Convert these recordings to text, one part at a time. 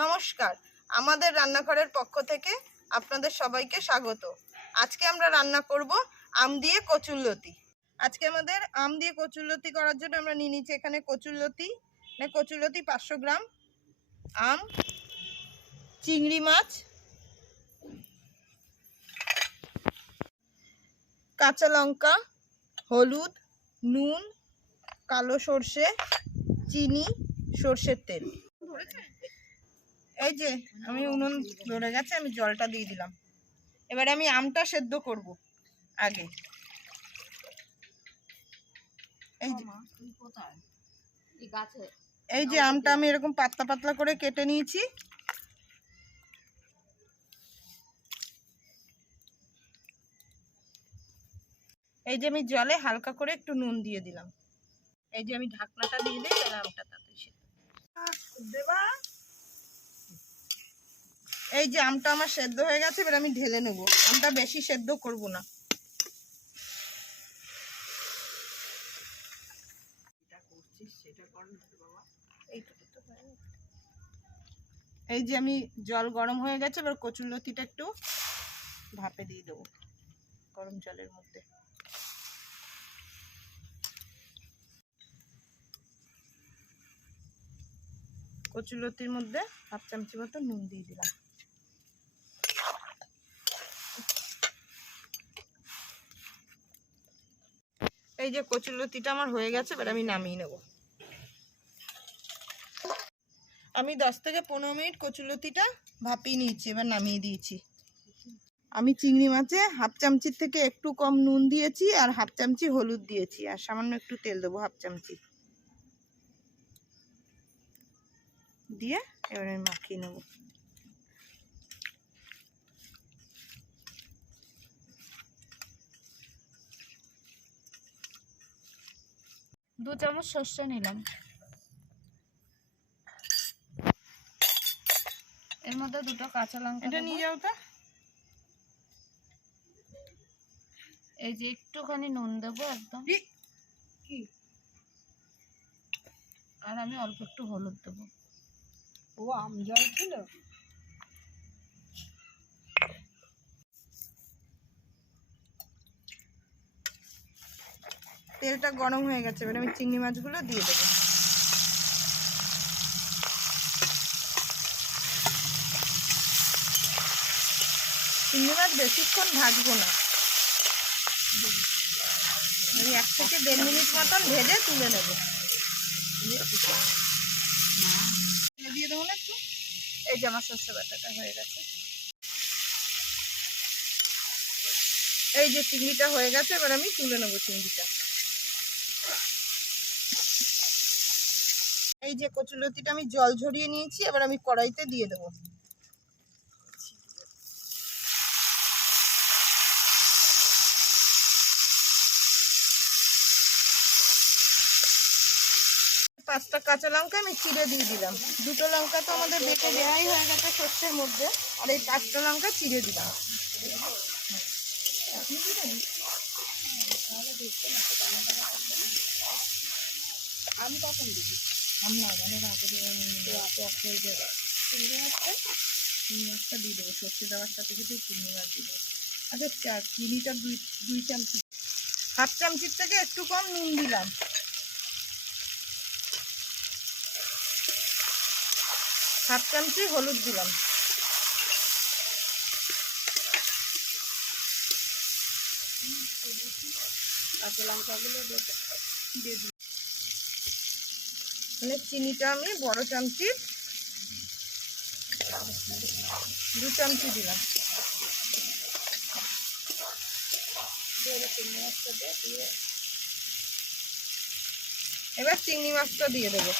নমস্কার, আমাদের রান্নাঘরের পক্ষ থেকে আপনাদের সবাইকে স্বাগত। আজকে আমরা রান্না করব আম দিয়ে কচুরলতি। আজকে আমাদের আম দিয়ে কচুরলতি করার জন্য আমরা নিয়ে নিচ্ছি এখানে কচুরলতি 500 গ্রাম, আম, চিংড়ি মাছ, কাঁচা লঙ্কা, হলুদ, নুন, কালো সর্ষে, চিনি, সর্ষের তেল। এই যে আমি উনুন ধরে গেছে, আমি জলটা দিয়ে দিলাম। এবারে আমি আমটা সেদ্ধ করব আগে। এই যে আমটা আমি এরকম পাতলা পাতলা করে কেটে নিয়েছি। এই যে আমি জলে হালকা করে একটু নুন দিয়ে দিলাম। এই যে আমি ঢাকনাটা দিয়ে দিই, তাহলে আমটা তাড়াতাড়ি সেদ্ধ দেবা। এই যে আমটা আমার সেদ্ধ হয়ে গেছে, এবার আমি ঢেলে নেব। আমটা বেশি সেদ্ধ করব না। এই যে আমি জল গরম হয়ে গেছে, এবার কচুরলতিটা একটু ভাপে দিয়ে দেবো গরম জলের মধ্যে। কচুরলতির মধ্যে 1/2 চামচি মতো নুন দিয়ে দিলাম। এই যে কচুরলতিটা আমার হয়ে গেছে, এবার আমি নামিয়ে নেব। আমি 10 থেকে 15 মিনিট কচুরলতিটা ভাপিয়ে নিয়েছি, এবার নামিয়ে দিয়েছি। আমি চিংড়ি মাছে 1/2 চামচির থেকে একটু কম নুন দিয়েছি, আর 1/2 চামচি হলুদ দিয়েছি, আর সামান্য একটু তেল দেবো 1/2 চামচি দিয়ে এবার আমি মাখিয়ে নেব। দু চামচ সর্ষে নিলাম, এর মধ্যে দুটো কাঁচা লঙ্কা। এটা নিয়ে যাও তো। এই যে একটুখানি নুন দেবো একদম, আর আমি অল্প একটু হলুদ দেবো। ও আম জল ছিল। তেলটা গরম হয়ে গেছে, এবার আমি চিংড়ি মাছগুলো দিয়ে দেবো। চিংড়ি মাছ বেশিক্ষণ ভাজবো না, আমি 1 থেকে 1.5 মিনিট মতন ভেজে তুলে নেব। দিয়ে দেবো না একটু। এই যে আমার সর্ষে বাটাটা হয়ে গেছে। এই যে চিংড়িটা হয়ে গেছে, এবার আমি তুলে নেবো চিংড়িটা। এই যে কচুরলতিটা আমি জল ঝরিয়ে নিয়েছি, এবার আমি কড়াইতে দিয়ে দেবো। পাঁচটা কাঁচা লঙ্কা আমি চিড়ে দিয়ে দিলাম। 2টো লঙ্কা তো আমাদের বেটে দেওয়াই হয়ে গেছে সর্ষের মধ্যে, আর এই 5টা লঙ্কা চিড়ে দিলাম। আমি কখন দিবি? আমি না মানে আগে চিংড়ি মাছটা দিয়ে দেবো। সর্ষে দেওয়ার সাথে সাথে চিংড়ি মাছ দিয়ে দেবো। আচ্ছা, চিনিটা 2 চামচি, 1/2 চামচির থেকে একটু কম নুন দিলাম। 1/2 চামচি হলুদ দিলাম। কাঁচা লঙ্কাগুলো দিয়ে দিই। মানে চিনিটা আমি বড় চামচি 2 চামচি দিলাম। এবার চিংড়ি মাছটা দিয়ে দেবো।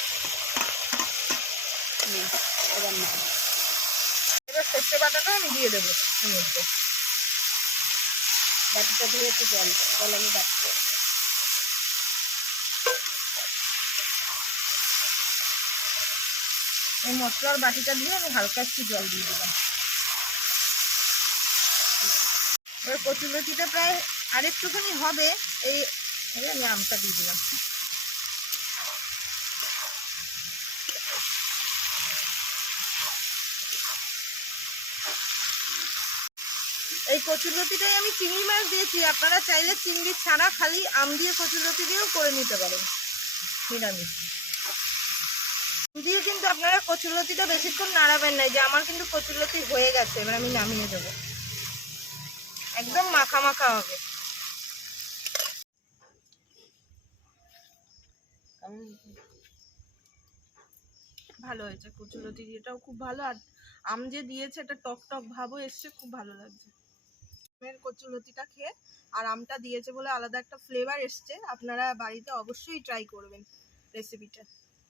এবার সর্ষে বাটাটা আমি দিয়ে দেবো এর মধ্যে। বাটিটা দিয়ে একটু জল আমি বাটবো। এই মশলার বাটিটা দিয়ে আমি হালকা একটু জল দিয়ে দিলাম। এবার কচুরলতিটা প্রায় আরেকটুখানি হবে, এই আমি আমটা দিয়ে দিলাম। এই কচুরলতিটাই আমি চিংড়ি মাছ দিয়েছি, আপনারা চাইলে চিংড়ি ছাড়া খালি আম দিয়ে কচুরলতি দিয়েও করে নিতে পারেন নিরামিষ। আম দিয়ে কিন্তু আপনারা কচুরলতিটা বেশিক্ষণ নাড়াবেন না, যে আমার কিন্তু কচুরলতি হয়ে গেছে, এবার আমি নামিয়ে দেবো, একদম মাখা মাখা হবে। ভালো হয়েছে, কচুলতি দিয়েটাও খুব ভালো, আর আম যে দিয়েছে এটা টক টক ভাবও এসছে, খুব ভালো লাগছে আমের কচুলতিটা খেয়ে। আর আমটা দিয়েছে বলে আলাদা একটা ফ্লেভার এসছে, আপনারা বাড়িতে অবশ্যই ট্রাই করবেন রেসিপিটা।